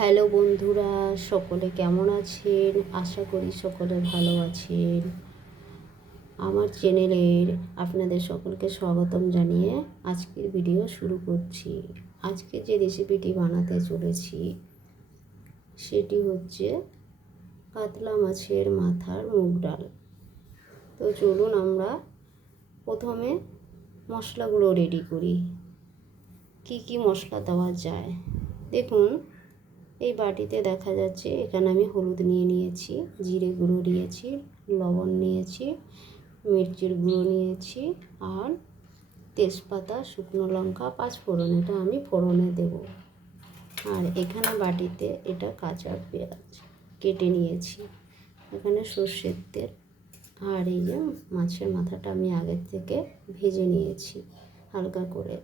Hello বন্ধুরা, সকলে কেমন আছেন? আশা করি সকলে ভালো আছেন। আমার চ্যানেলের আপনাদের সকলকে স্বাগতম জানিয়ে আজকের ভিডিও শুরু করছি। আজকে যে রেসিপিটি বানাতে চলেছি সেটি হচ্ছে কাতলা মাছের মাথার মুগ ডাল। তো চলুন আমরা প্রথমে মশলাগুলো রেডি করি। কি কি মশলা দেওয়া যায় দেখুন। এই বাটিতে দেখা যাচ্ছে এখানে আমি হলুদ নিয়েছি, জিরে গুঁড়ো নিয়েছি, লবণ নিয়েছি, মির্চির গুঁড়ো নিয়েছি আর তেজপাতা, শুকনো লঙ্কা, পাঁচফোড়ন, এটা আমি ফোড়নে দেব। আর এখানে বাটিতে এটা কাঁচা পেঁয়াজ কেটে নিয়েছি, এখানে সর্ষের তেল, আর এই যে মাছের মাথাটা আমি আগের থেকে ভেজে নিয়েছি হালকা করে।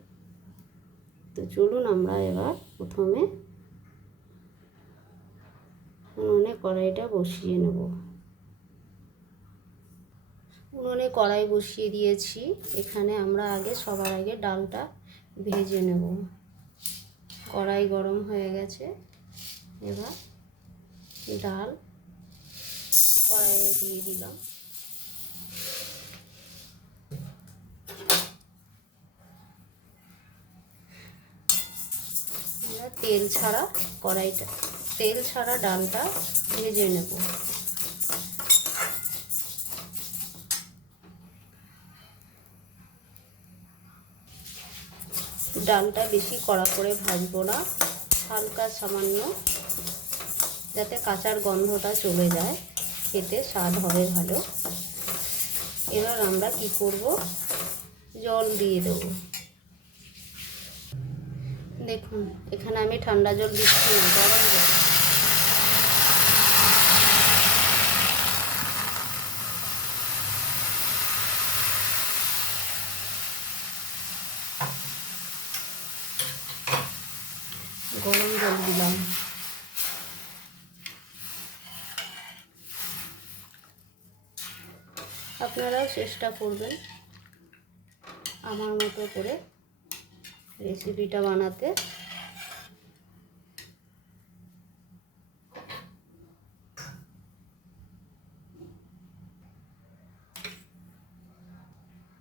তো চলুন আমরা এবার প্রথমে উনুনে কড়াইটা বসিয়ে নেব। উনুনে কড়াই বসিয়ে দিয়েছি। এখানে আমরা সবার আগে ডালটা ভেজে নেব। কড়াই গরম হয়ে গেছে, এবার ডাল কড়াইয়ে দিয়ে দিলাম। আমরা তেল ছাড়া ডালটা ভেজে নেব। ডালটা বেশি কড়া করে ভাজবো না, হালকা সামান্য, যাতে কাঁচার গন্ধটা চলে যায়, খেতে স্বাদ হবে ভালো। এবার আমরা কি করব, জল দিয়ে দেবো। দেখুন এখানে আমি ঠান্ডা জল দিচ্ছি না, গরম জল। গরম জল দিলাম। আপনারাও চেষ্টা করবেন আমার মতো করে রেসিপিটা বানাতে।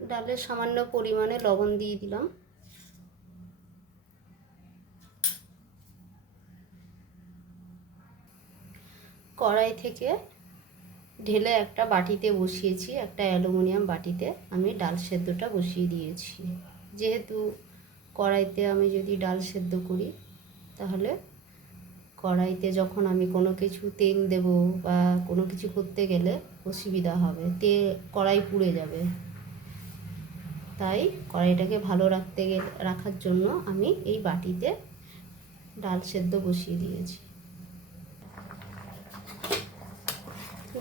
ডালে সামান্য পরিমাণে লবণ দিয়ে দিলাম। কড়াই থেকে ঢেলে একটা বাটিতে বসিয়েছি, একটা অ্যালুমিনিয়াম বাটিতে আমি ডাল সেদ্ধটা বসিয়ে দিয়েছি। যেহেতু কড়াইতে আমি যদি ডাল সেদ্ধ করি, তাহলে কড়াইতে যখন আমি কোনো কিছু তেল দেব বা কোনো কিছু করতে গেলে অসুবিধা হবে, কড়াই পুড়ে যাবে। তাই কড়াইটাকে ভালো রাখার জন্য আমি এই বাটিতে ডাল সেদ্ধ বসিয়ে দিয়েছি।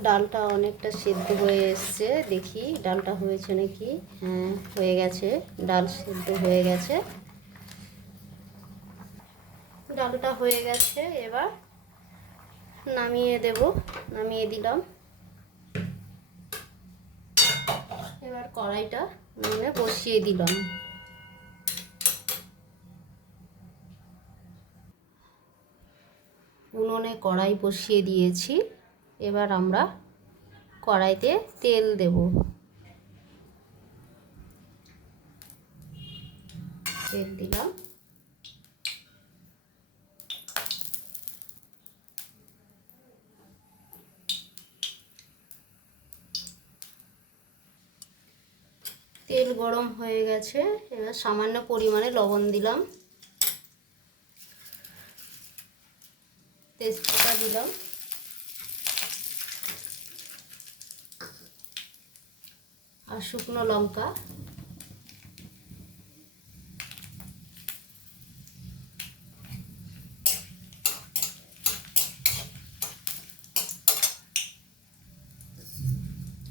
ডালটা অনেকটা সেদ্ধ হয়ে এসছে, দেখি ডালটা হয়েছে নাকি। হ্যাঁ, হয়ে গেছে, ডাল সেদ্ধ হয়ে গেছে। ডালটা হয়ে গেছে, এবার নামিয়ে দিলাম। এবার কড়াইটা বসিয়ে দিলাম। উনুনে কড়াই বসিয়ে দিয়েছি। এবার আমরা কড়াইতে তেল দেব। তেল দিলাম। তেল গরম হয়ে গেছে, এবার সামান্য পরিমাণে লবণ দিলাম, তেজপাতা দিলাম, আর শুকনো লঙ্কা,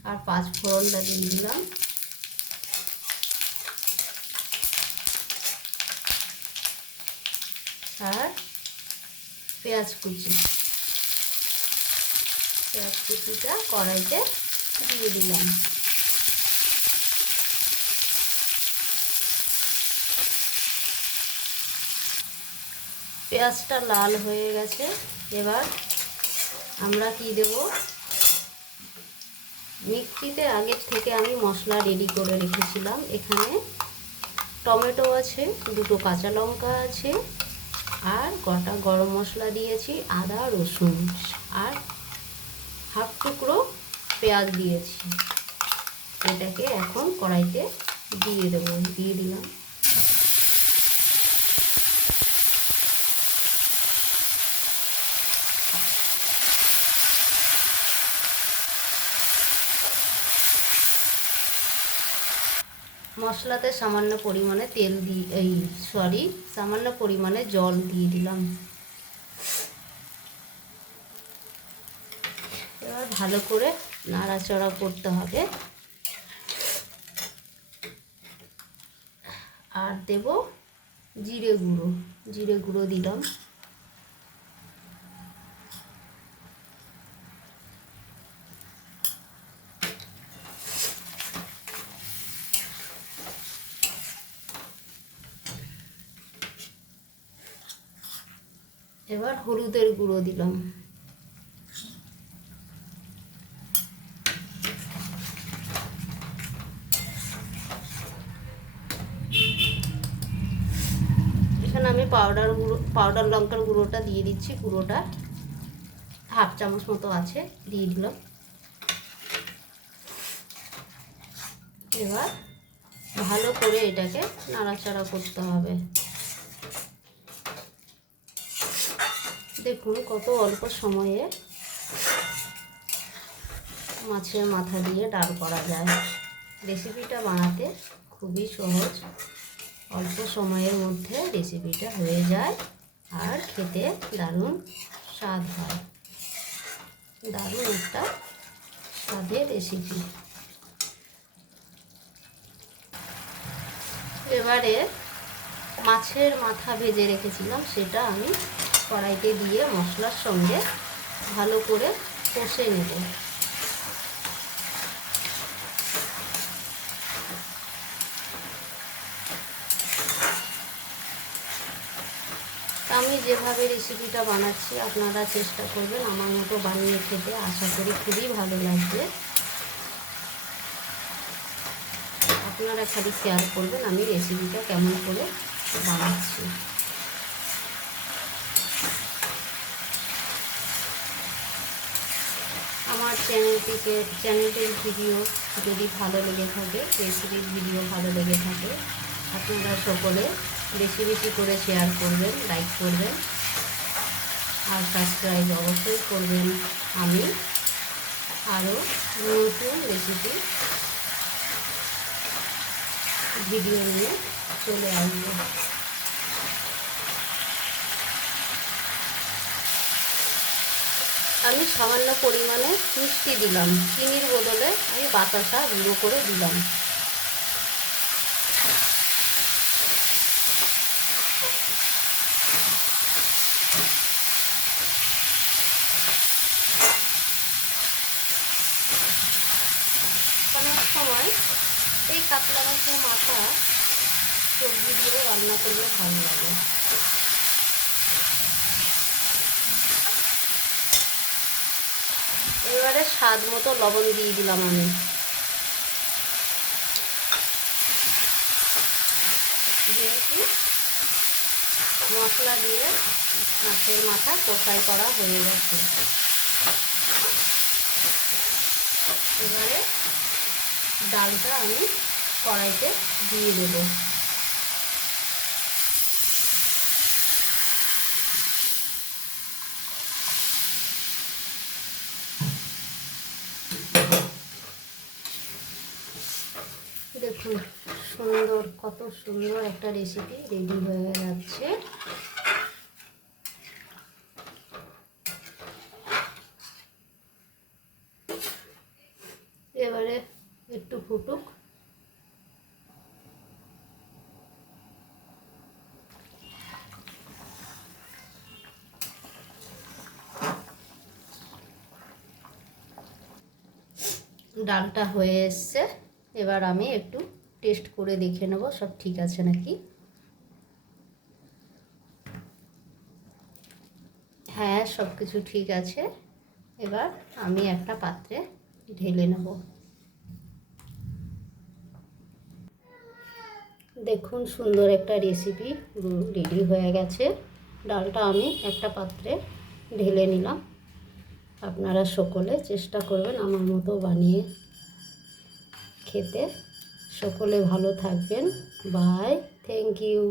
আর পাঁচফোড়নটা দিয়ে দিলাম। আর পেঁয়াজ কুচিটা কড়াইতে দিয়ে দিলাম। পেঁয়াজটা লাল হয়ে গেছে। এবার আমরা কি দেব, মিক্সিতে আগের থেকে আমি মশলা রেডি করে রেখেছিলাম। এখানে টমেটো আছে, দুটো কাঁচা লঙ্কা আছে, আর গোটা গরম মশলা দিয়েছি, আদা রসুন, আর হাফ টুকরো পেঁয়াজ দিয়েছি। এটাকে এখন কড়াইতে দিয়ে দেবো। দিয়ে দিলাম। মশলাতে সামান্য পরিমাণে তেল দিয়ে সামান্য পরিমাণে জল দিয়ে দিলাম। এবার ভালো করে নাড়াচাড়া করতে হবে। আর দেব জিরে গুঁড়ো দিলাম। এবার হলুদের গুঁড়ো দিলাম। এখানে আমি পাউডার লঙ্কার গুঁড়োটা দিয়ে দিচ্ছি। গুঁড়োটা হাফ চামচ মতো আছে, দিয়ে দিলাম। এবার ভালো করে এটাকে নাড়াচাড়া করতে হবে। দেখুন কত অল্প সময়ে মাছের মাথা দিয়ে ডাল করা যায়। রেসিপিটা বানাতে খুবই সহজ, অল্প সময়ের মধ্যে রেসিপিটা হয়ে যায় আর খেতে দারুণ স্বাদ হয়। দারুণ একটা স্বাদের রেসিপি। এবারে মাছের মাথা ভেজে রেখেছিলাম, সেটা আমি কড়াইতে দিয়ে মশলার সঙ্গে ভালো করে কষে নেব। আমি যেভাবে রেসিপিটা বানাচ্ছি আপনারা চেষ্টা করবেন আমার মতো বানিয়ে খেতে। আশা করি খুবই ভালো লাগবে। আপনারা খালি শেয়ার করবেন আমি রেসিপিটা কেমন করে বানাচ্ছি। আমার চ্যানেলটির ভিডিও যদি ভালো লেগে থাকে, রেসিপির ভিডিও ভালো লেগে থাকে, আপনারা সকলে বেশি বেশি করে শেয়ার করবেন, লাইক করবেন আর সাবস্ক্রাইব অবশ্যই করবেন। আমি আরও নতুন রেসিপি ভিডিও নিয়ে চলে আসব। আমি সামান্য পরিমাণে মিষ্টি দিলাম, চিনির বদলে আমি বাতাসা গুঁড়ো করে দিলাম। অনেক সময় এই কাতলা মাছের মাথা সবজি দিয়েও রান্না করলে ভালো লাগে। এবারে স্বাদ মতো লবণ দিয়ে দিলাম আমি। যেহেতু মশলা দিয়ে মাছের মাথা কষাই করা হয়ে গেছে, এবারে ডালটা আমি কড়াইতে দিয়ে দেব। দেখুন কত সুন্দর একটা রেসিপি রেডি হয়ে যাচ্ছে। এবারে একটু ফুটুক। ডালটা হয়ে এসছে, এবার আমি একটু টেস্ট করে দেখে নেব সব ঠিক আছে নাকি। গ্যাস সব কিছু ঠিক আছে। এবার আমি একটা পাত্রে ঢেলে নেব। দেখুন সুন্দর একটা রেসিপি রেডি হয়ে গেছে। ডালটা আমি একটা পাত্রে ঢেলে নিলাম। আপনারা সকলে চেষ্টা করবেন আমার মতো বানিয়ে খেতে। সকলে ভালো থাকবেন। Bye, thank you.